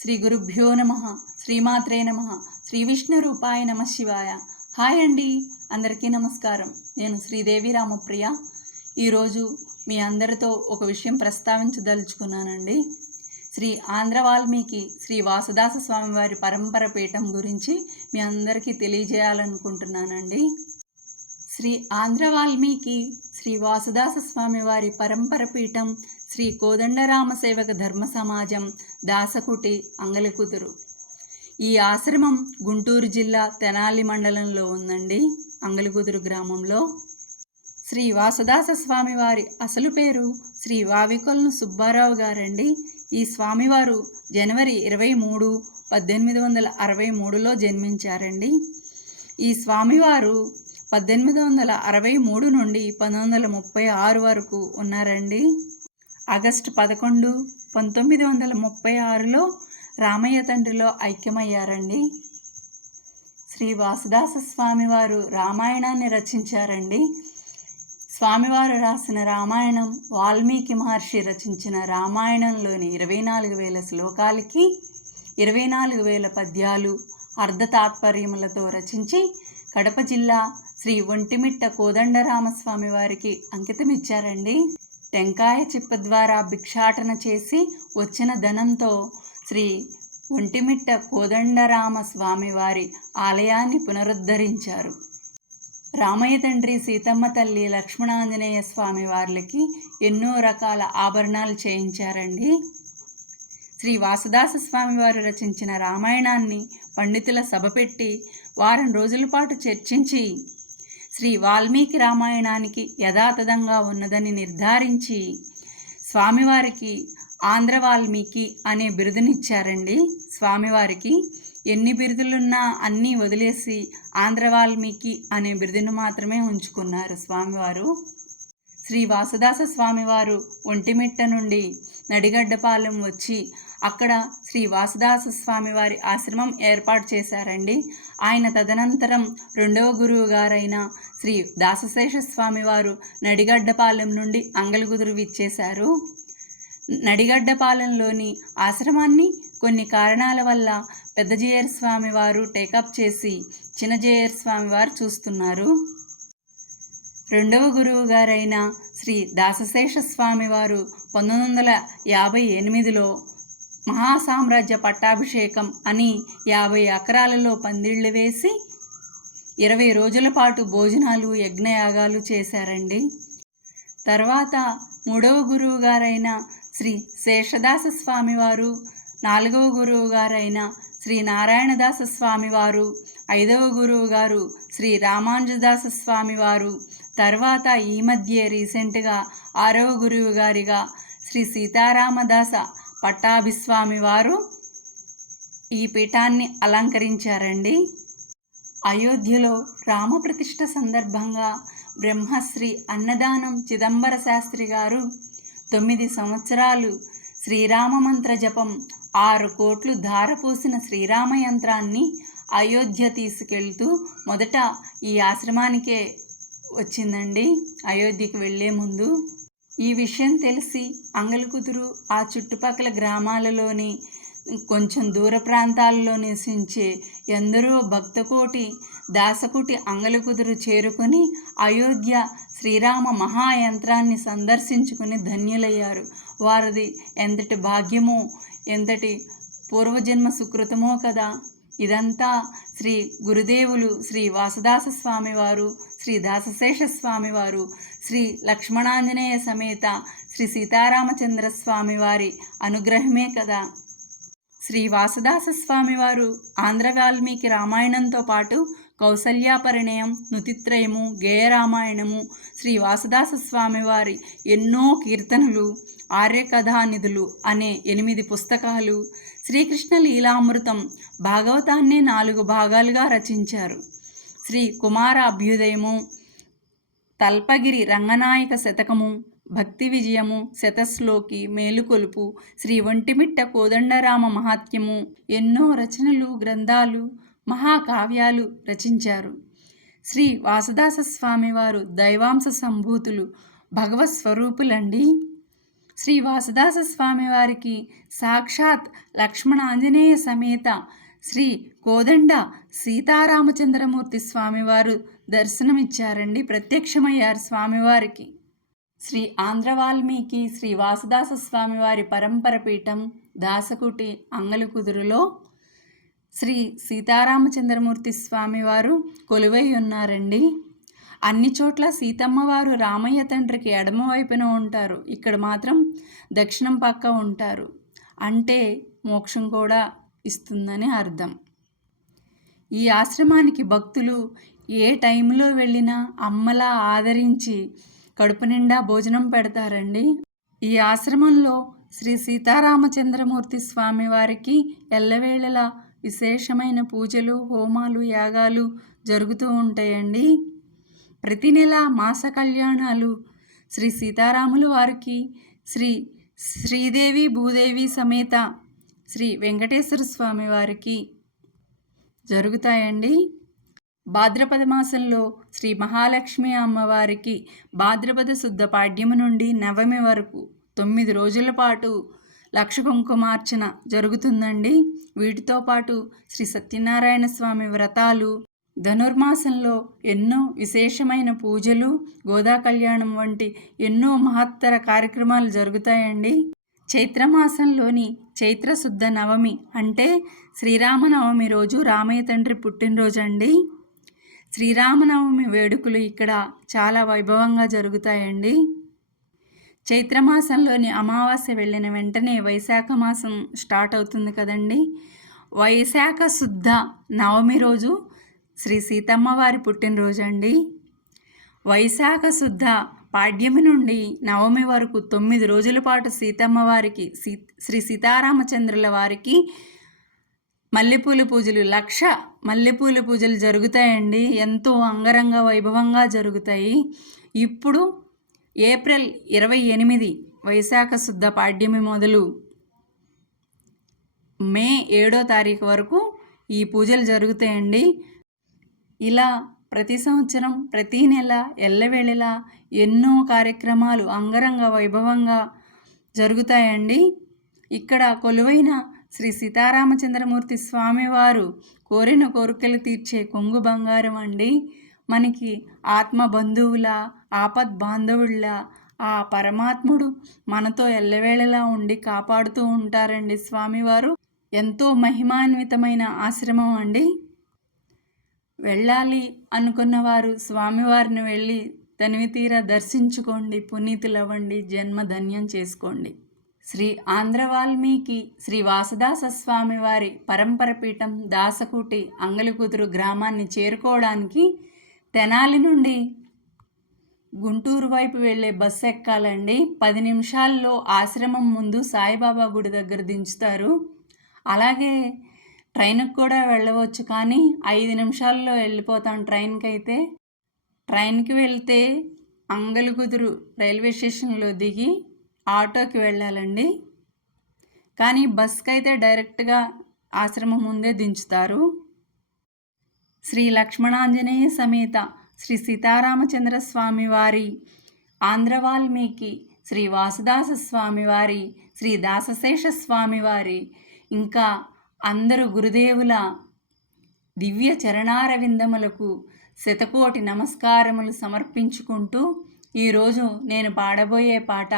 శ్రీ గురుభ్యో నమ శ్రీమాత్రే నమ శ్రీ విష్ణు రూపాయ నమ శివాయ. హాయ్ అండి అందరికీ నమస్కారం. నేను శ్రీదేవి రామప్రియ. ఈరోజు మీ అందరితో ఒక విషయం ప్రస్తావించదలుచుకున్నానండి. శ్రీ ఆంధ్ర వాల్మీకి శ్రీ వాసుదాస స్వామివారి పరంపర పీఠం గురించి మీ అందరికీ తెలియజేయాలనుకుంటున్నానండి. శ్రీ ఆంధ్ర వాల్మీకి శ్రీ వాసుదాస స్వామివారి పరంపర పీఠం శ్రీ కోదండరామ సేవక ధర్మ సమాజం దాసకుటి అంగలికుదురు ఈ ఆశ్రమం గుంటూరు జిల్లా తెనాలి మండలంలో ఉందండి అంగలికుదురు గ్రామంలో. శ్రీ వాసుదాస స్వామివారి అసలు పేరు శ్రీ వావికొలను సుబ్బారావు గారండి. ఈ స్వామివారు జనవరి ఇరవై మూడు పద్దెనిమిది వందల అరవై మూడులో జన్మించారండి. ఈ స్వామివారు పద్దెనిమిది వందల అరవై మూడు నుండి పంతొమ్మిది వందల ముప్పై ఆరు వరకు ఉన్నారండి. ఆగస్టు పదకొండు పంతొమ్మిది వందల ముప్పై ఆరులో రామయ్య తండ్రిలో ఐక్యమయ్యారండి. శ్రీ వాసుదాస స్వామివారు రామాయణాన్ని రచించారండి. స్వామివారు రాసిన రామాయణం వాల్మీకి మహర్షి రచించిన రామాయణంలోని ఇరవై నాలుగు వేల శ్లోకాలకి ఇరవై నాలుగు వేల పద్యాలు అర్ధ తాత్పర్యములతో రచించి కడప జిల్లా శ్రీ ఒంటిమిట్ట కోదండరామస్వామి వారికి అంకితమిచ్చారండి. టెంకాయ చిప్ప ద్వారా భిక్షాటన చేసి వచ్చిన ధనంతో శ్రీ ఒంటిమిట్ట కోదండరామ స్వామి వారి ఆలయాన్ని పునరుద్ధరించారు. రామయ్య తండ్రి సీతమ్మ తల్లి లక్ష్మణాంజనేయ స్వామి వార్లకి ఎన్నో రకాల ఆభరణాలు చేయించారండి. శ్రీ వాసుదాస స్వామివారు రచించిన రామాయణాన్ని పండితుల సభ పెట్టి వారం రోజుల పాటు చర్చించి శ్రీ వాల్మీకి రామాయణానికి యథాతథంగా ఉన్నదని నిర్ధారించి స్వామివారికి ఆంధ్ర వాల్మీకి అనే బిరుదునిచ్చారండి. స్వామివారికి ఎన్ని బిరుదులున్నా అన్నీ వదిలేసి ఆంధ్ర వాల్మీకి అనే బిరుదును మాత్రమే ఉంచుకున్నారు స్వామివారు. శ్రీ వాసుదాస స్వామివారు ఒంటిమిట్ట నుండి నడిగడ్డపాలెం వచ్చి అక్కడ శ్రీ వాసుదాస స్వామివారి ఆశ్రమం ఏర్పాటు చేశారండి. ఆయన తదనంతరం రెండవ గురువు గారైన శ్రీ దాసశేష స్వామివారు నడిగడ్డపాలెం నుండి అంగలగుదురు విచ్చేశారు. నడిగడ్డపాలెంలోని ఆశ్రమాన్ని కొన్ని కారణాల వల్ల పెద్దజేయర్ స్వామి వారు టేకప్ చేసి చిన్నజేయర్ స్వామి వారు చూస్తున్నారు. రెండవ గురువు గారైన శ్రీ దాసశేష స్వామి వారు పంతొమ్మిది వందల యాభై ఎనిమిదిలో మహాసామ్రాజ్య పట్టాభిషేకం అని యాభై ఎకరాలలో పందిళ్ళు వేసి ఇరవై రోజుల పాటు భోజనాలు యజ్ఞయాగాలు చేశారండి. తర్వాత మూడవ గురువుగారైన శ్రీ శేషదాస స్వామివారు నాలుగవ గురువుగారైన శ్రీ నారాయణదాస స్వామివారు ఐదవ గురువు గారు శ్రీ రామానుజదాస స్వామివారు తర్వాత ఈ మధ్య రీసెంట్గా ఆరవ గురువు గారిగా శ్రీ సీతారామదాస పట్టాభిస్వామి వారు ఈ పీఠాన్ని అలంకరించారండి. అయోధ్యలో రామప్రతిష్ఠ సందర్భంగా బ్రహ్మశ్రీ అన్నదానం చిదంబర శాస్త్రి గారు తొమ్మిది సంవత్సరాలు శ్రీరామ మంత్ర జపం ఆరు కోట్లు ధారపోసిన శ్రీరామ యంత్రాన్ని అయోధ్య తీసుకెళ్తూ మొదట ఈ ఆశ్రమానికే వచ్చిందండి. అయోధ్యకు వెళ్ళే ముందు ఈ విషయం తెలిసి అంగలకుదురు ఆ చుట్టుపక్కల గ్రామాలలోని కొంచెం దూర ప్రాంతాల్లో నివసించే ఎందరో భక్తకోటి దాసకుటి అంగలకుదురు చేరుకుని అయోధ్య శ్రీరామ మహాయంత్రాన్ని సందర్శించుకుని ధన్యులయ్యారు. వారిది ఎంతటి భాగ్యమో ఎంతటి పూర్వజన్మ సుకృతమో కదా! ఇదంతా శ్రీ గురుదేవులు శ్రీ వాసుదాస స్వామివారు శ్రీ దాసశేష స్వామివారు శ్రీ లక్ష్మణాంజనేయ సమేత శ్రీ సీతారామచంద్ర స్వామివారి అనుగ్రహమే కదా. శ్రీ వాసుదాస స్వామివారు ఆంధ్ర వాల్మీకి రామాయణంతో పాటు కౌసల్యాపరిణయం నుతిత్రయము గేయరామాయణము శ్రీ వాసుదాస స్వామివారి ఎన్నో కీర్తనలు ఆర్యకథానిధులు అనే ఎనిమిది పుస్తకాలు శ్రీకృష్ణ లీలామృతం భాగవతాన్నే నాలుగు భాగాలుగా రచించారు. శ్రీ కుమార అభ్యుదయము తల్పగిరి రంగనాయక శతకము భక్తి విజయము శతశ్లోకి మేలుకొలుపు శ్రీ ఒంటిమిట్ట కోదండరామ మహాత్మ్యము ఎన్నో రచనలు గ్రంథాలు మహాకావ్యాలు రచించారు. శ్రీ వాసుదాస స్వామివారు దైవాంశ సంభూతులు భగవత్ స్వరూపులండి. శ్రీ వాసుదాస స్వామివారికి సాక్షాత్ లక్ష్మణ ఆంజనేయ సమేత శ్రీ కోదండ సీతారామచంద్రమూర్తి స్వామివారు దర్శనమిచ్చారండి ప్రత్యక్షమయ్యారు స్వామివారికి. శ్రీ ఆంధ్ర వాల్మీకి శ్రీ వాసుదాస స్వామివారి పరంపర పీఠం దాసకుటి అంగలకుదురులో శ్రీ సీతారామచంద్రమూర్తి స్వామివారు కొలువై ఉన్నారండి. అన్ని చోట్ల సీతమ్మవారు రామయ్య తండ్రికి ఎడమవైపున ఉంటారు. ఇక్కడ మాత్రం దక్షిణం పక్క ఉంటారు. అంటే మోక్షం కూడా ఇస్తుందని అర్థం. ఈ ఆశ్రమానికి భక్తులు ఏ టైంలో వెళ్ళినా అమ్మలా ఆదరించి కడుపు నిండా భోజనం పెడతారండి? ఈ ఆశ్రమంలో శ్రీ సీతారామచంద్రమూర్తి స్వామి వారికి ఎల్లవేళలా విశేషమైన పూజలు హోమాలు యాగాలు జరుగుతూ ఉంటాయండి. ప్రతి నెల మాస కళ్యాణాలు శ్రీ సీతారాముల వారికి శ్రీ శ్రీదేవి భూదేవి సమేత శ్రీ వెంకటేశ్వర స్వామి వారికి జరుగుతాయండి. భాద్రపద మాసంలో శ్రీ మహాలక్ష్మి అమ్మవారికి భాద్రపద శుద్ధ పాడ్యము నుండి నవమి వరకు తొమ్మిది రోజుల పాటు లక్ష కుంకుమార్చన జరుగుతుందండి. వీటితో పాటు శ్రీ సత్యనారాయణ స్వామి వ్రతాలు ధనుర్మాసంలో ఎన్నో విశేషమైన పూజలు గోదా కళ్యాణం వంటి ఎన్నో మహత్తర కార్యక్రమాలు జరుగుతాయండి. చైత్రమాసంలోని చైత్రశుద్ధ నవమి అంటే శ్రీరామనవమి రోజు రామయ్య తండ్రి పుట్టినరోజు అండి శ్రీరామనవమి వేడుకలు ఇక్కడ చాలా వైభవంగా జరుగుతాయండి. చైత్రమాసంలోని అమావాస్య వెళ్ళిన వెంటనే వైశాఖ మాసం స్టార్ట్ అవుతుంది కదండి. వైశాఖ శుద్ధ నవమి రోజు శ్రీ సీతమ్మవారి పుట్టినరోజు అండి వైశాఖ శుద్ధ పాడ్యమి నుండి నవమి వరకు తొమ్మిది రోజుల పాటు సీతమ్మ వారికి సీ శ్రీ సీతారామచంద్రుల వారికి మల్లెపూల పూజలు లక్ష మల్లెపూల పూజలు జరుగుతాయండి. ఎంతో అంగరంగ వైభవంగా జరుగుతాయి. ఇప్పుడు ఏప్రిల్ ఇరవై ఎనిమిది వైశాఖ శుద్ధ పాడ్యమి మొదలు మే ఏడో తారీఖు వరకు ఈ పూజలు జరుగుతాయండి. ఇలా ప్రతి సంవత్సరం ప్రతీ నెల ఎల్లవేళలా ఎన్నో కార్యక్రమాలు అంగరంగ వైభవంగా జరుగుతాయండి. ఇక్కడ కొలువైన శ్రీ సీతారామచంద్రమూర్తి స్వామివారు కోరిన కోరికలు తీర్చే కొంగు బంగారం అండి. మనకి ఆత్మ బంధువుల ఆపద్ బాంధవుళ్ళ ఆ పరమాత్ముడు మనతో ఎల్లవేళలా ఉండి కాపాడుతూ ఉంటారండి స్వామివారు. ఎంతో మహిమాన్వితమైన ఆశ్రమం అండి. వెళ్ళాలి అనుకున్నవారు స్వామివారిని వెళ్ళి తనివి తీరా దర్శించుకోండి పునీతులవ్వండి జన్మ ధన్యం చేసుకోండి. శ్రీ ఆంధ్ర వాల్మీకి శ్రీ వాసుదాస స్వామి వారి దాసకూటి పీఠం దాసకుటి గ్రామాన్ని చేరుకోవడానికి తెనాలి నుండి గుంటూరు వైపు వెళ్ళే బస్సు ఎక్కాలండి. పది నిమిషాల్లో ఆశ్రమం ముందు సాయిబాబా గుడి దగ్గర దించుతారు. అలాగే ట్రైన్కి కూడా వెళ్ళవచ్చు. కానీ ఐదు నిమిషాల్లో వెళ్ళిపోతాం ట్రైన్కి అయితే ట్రైన్కి వెళ్తే అంగలుగుదురు రైల్వే స్టేషన్లో దిగి ఆటోకి వెళ్ళాలండి. కానీ బస్కి అయితే డైరెక్ట్గా ఆశ్రమం ముందే దించుతారు. శ్రీ లక్ష్మణాంజనేయ సమేత శ్రీ సీతారామచంద్ర స్వామివారి ఆంధ్ర వాల్మీకి శ్రీ వాసుదాస స్వామివారి శ్రీ దాసశేష స్వామివారి ఇంకా అందరు గురుదేవుల దివ్య చరణారవిందములకు శతకోటి నమస్కారములు సమర్పించుకుంటూ ఈరోజు నేను పాడబోయే పాట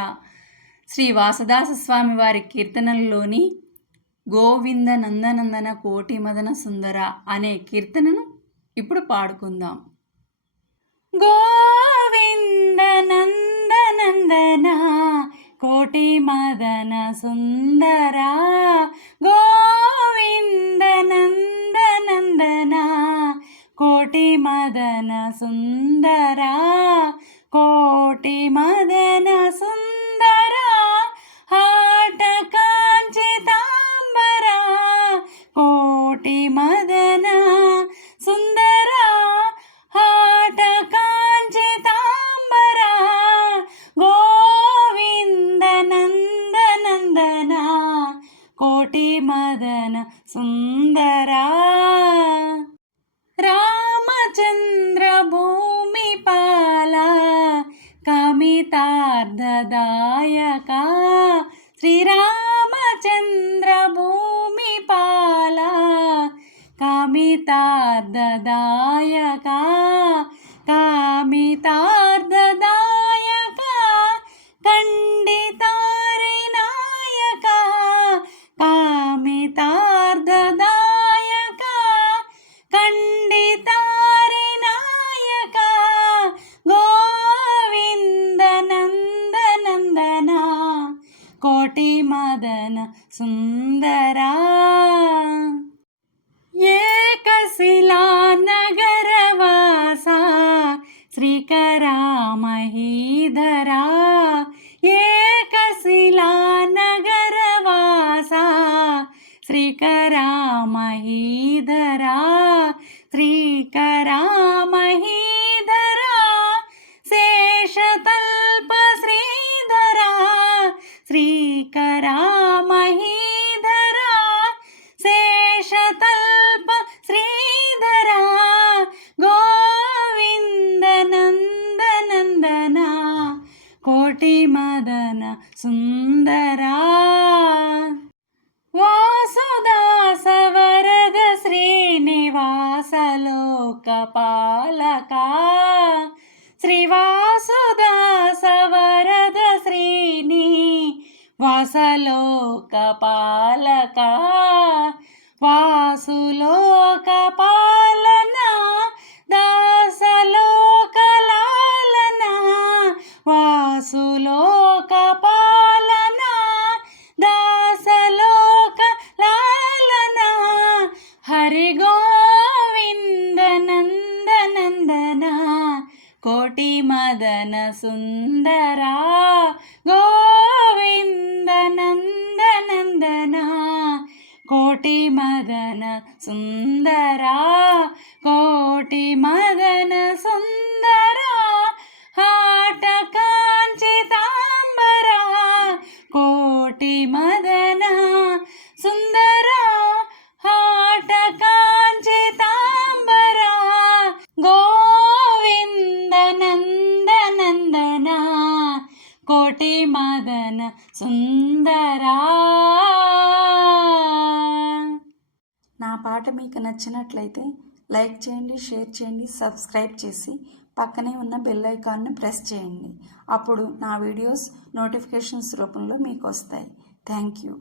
శ్రీ వాసదాస స్వామి వారి కీర్తనల్లోని గోవింద నందనందన కోటి మదన సుందర అనే కీర్తనను ఇప్పుడు పాడుకుందాం. గోవింద నందనందన కోటి మదన సుందర సుందరా కోటి మదన సుందర హాట కాంచితాంబర కోటి మదన శ్రీరామచంద్ర భూమి పాల కామితార్థదాయక శ్రీకరామహీధరా శ్రీకరామహీధరా శేషతల్ప శ్రీధరా శ్రీకరామహీధరా శేషతల్ప శ్రీధరా గోవింద నందనందన కోటి మదన సుందరా కోటి మదన సుందరా కోటి మదన సుందరా హాట కాంచితాంబరా కోటి మదన సుందరా హాట కాంచితాంబరా గోవింద నందనందన కోటి మదన సుందర. పాట మీకు నచ్చినట్లయితే లైక్ చేయండి షేర్ చేయండి సబ్స్క్రైబ్ చేసి పక్కనే ఉన్న బెల్ ఐకాన్ను ప్రెస్ చేయండి. అప్పుడు నా వీడియోస్ నోటిఫికేషన్స్ రూపంలో మీకు వస్తాయి. Thank you.